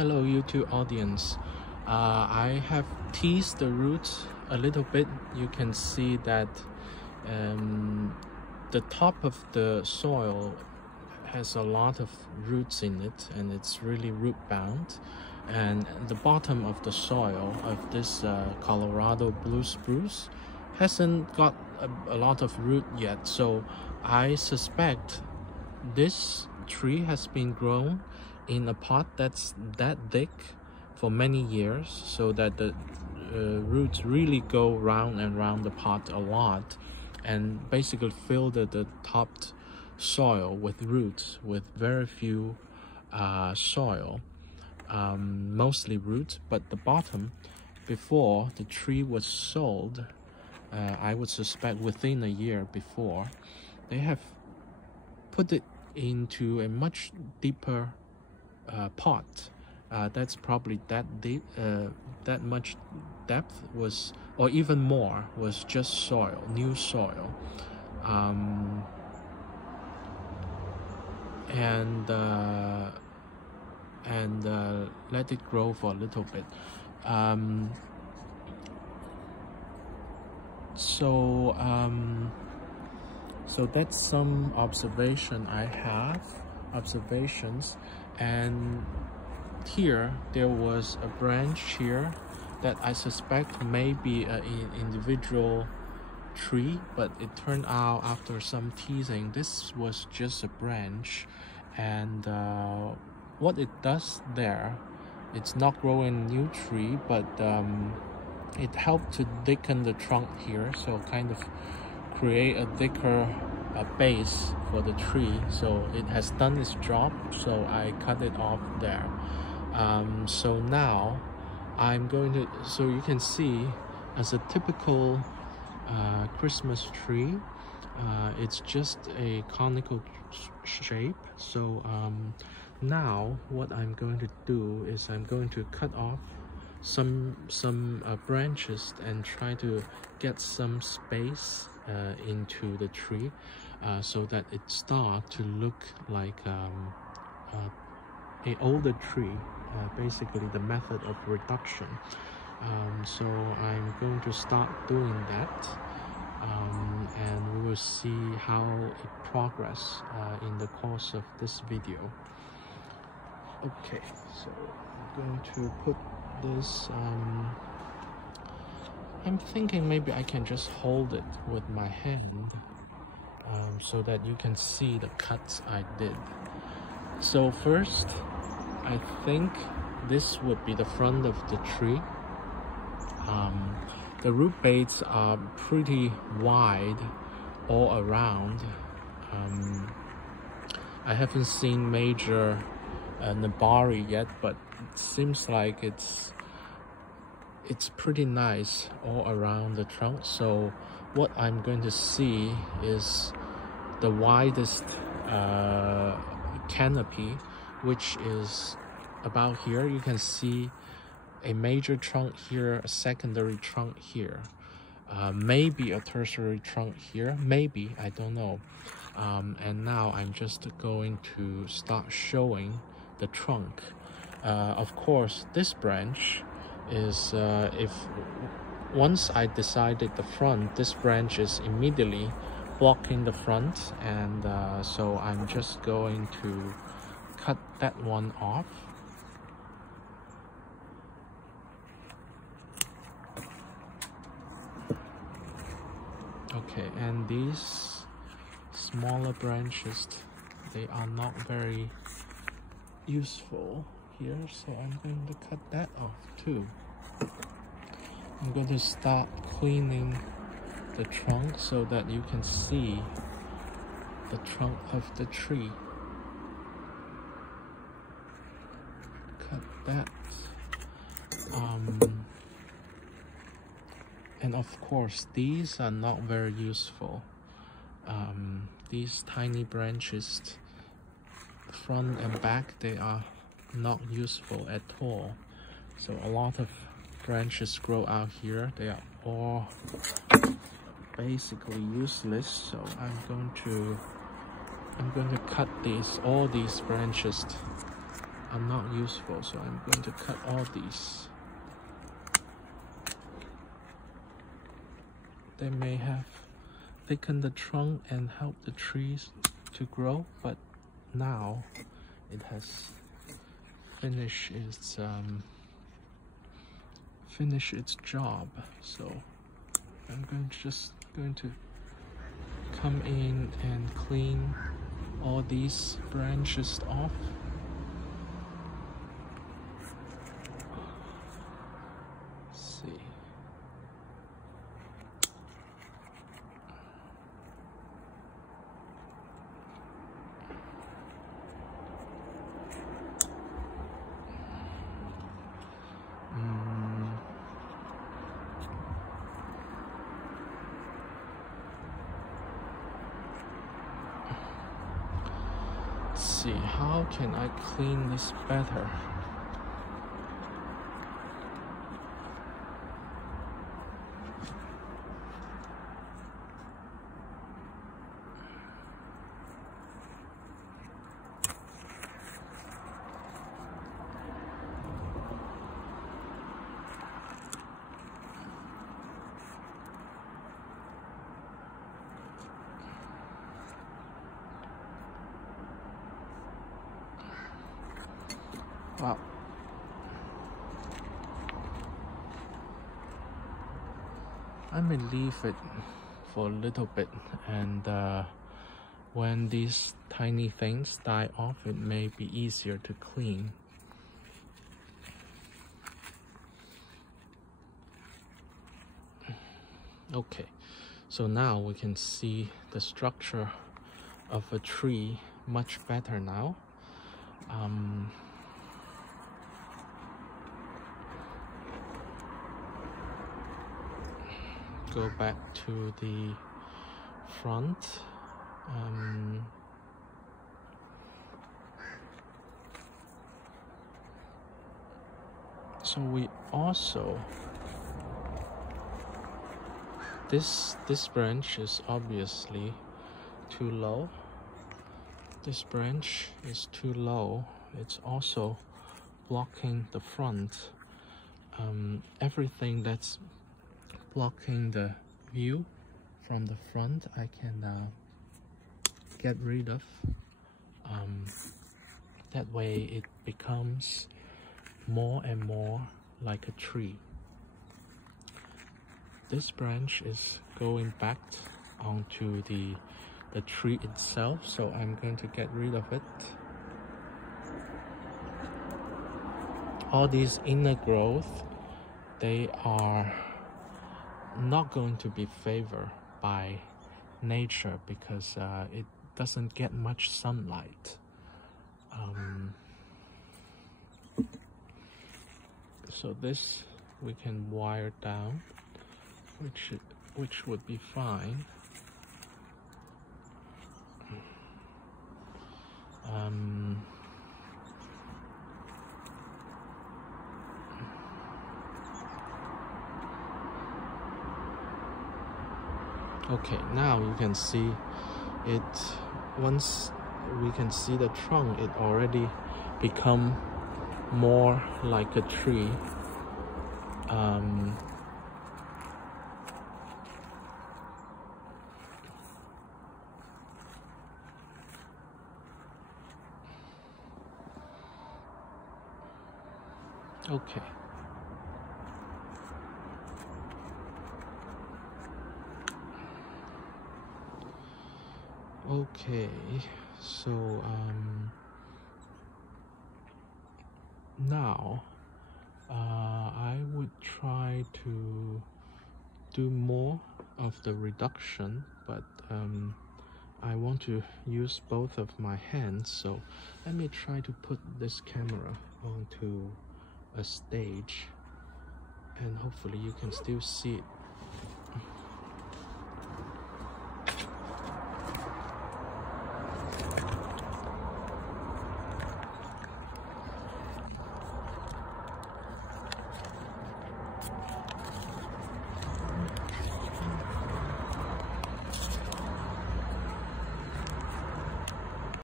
Hello YouTube audience. I have teased the roots a little bit. You can see that the top of the soil has a lot of roots in it, and it's really root bound, and the bottom of the soil of this Colorado blue spruce hasn't got a lot of root yet. So I suspect this tree has been grown in a pot that's that thick for many years, so that the roots really go round and round the pot a lot, and basically fill the top soil with roots with very few soil, mostly roots. But the bottom, before the tree was sold, I would suspect within a year before, they have put it into a much deeper pot. That's probably that deep, that much depth was, or even more, was just soil, new soil, and let it grow for a little bit. So that's some observations. And here there was a branch here that I suspect may be an individual tree, but it turned out after some teasing this was just a branch. And what it does there, it's not growing a new tree, but it helped to thicken the trunk here, so kind of create a thicker base for the tree. So it has done its job, so I cut it off there. So now I'm going to, so you can see, as a typical Christmas tree, it's just a conical shape. So now what I'm going to do is I'm going to cut off some branches and try to get some space into the tree, so that it starts to look like an older tree, basically the method of reduction. So I'm going to start doing that, and we will see how it progresses in the course of this video. Okay, so I'm going to put this, I'm thinking maybe I can just hold it with my hand, so that you can see the cuts I did. So first, I think this would be the front of the tree. The root beds are pretty wide all around. I haven't seen major Nabari yet, but it seems like it's pretty nice all around the trunk. So what I'm going to see is the widest canopy, which is about here. You can see a major trunk here, a secondary trunk here, maybe a tertiary trunk here, maybe, I don't know. And now I'm just going to start showing the trunk. Of course, this branch is, once I decided the front, this branch is immediately blocking the front, and so I'm just going to cut that one off. Okay, and these smaller branches, they are not very useful here, so I'm going to cut that off too. I'm going to start cleaning the trunk so that you can see the trunk of the tree. Cut that. And of course, these are not very useful. These tiny branches, front and back, they are not useful at all. So a lot of branches grow out here. They are all basically useless. So I'm going to cut all these branches are not useful, so I'm going to cut all these. They may have thickened the trunk and helped the trees to grow, but now it has finished its job. So I'm just going to come in and clean all these branches off. Let's see. See, how can I clean this better? Wow. I may leave it for a little bit, and when these tiny things die off, it may be easier to clean. Okay, so now we can see the structure of a tree much better now. Go back to the front. So we also, this branch is obviously too low. This branch is too low. It's also blocking the front. Everything that's blocking the view from the front, I can get rid of. That way it becomes more and more like a tree. This branch is going back onto the tree itself, so I'm going to get rid of it. All these inner growth, they are not going to be favored by nature because it doesn't get much sunlight. So this we can wire down, which would be fine. Okay, now you can see it. Once we can see the trunk, it already become more like a tree. Okay. Okay, so now I would try to do more of the reduction, but I want to use both of my hands, so let me try to put this camera onto a stage and hopefully you can still see it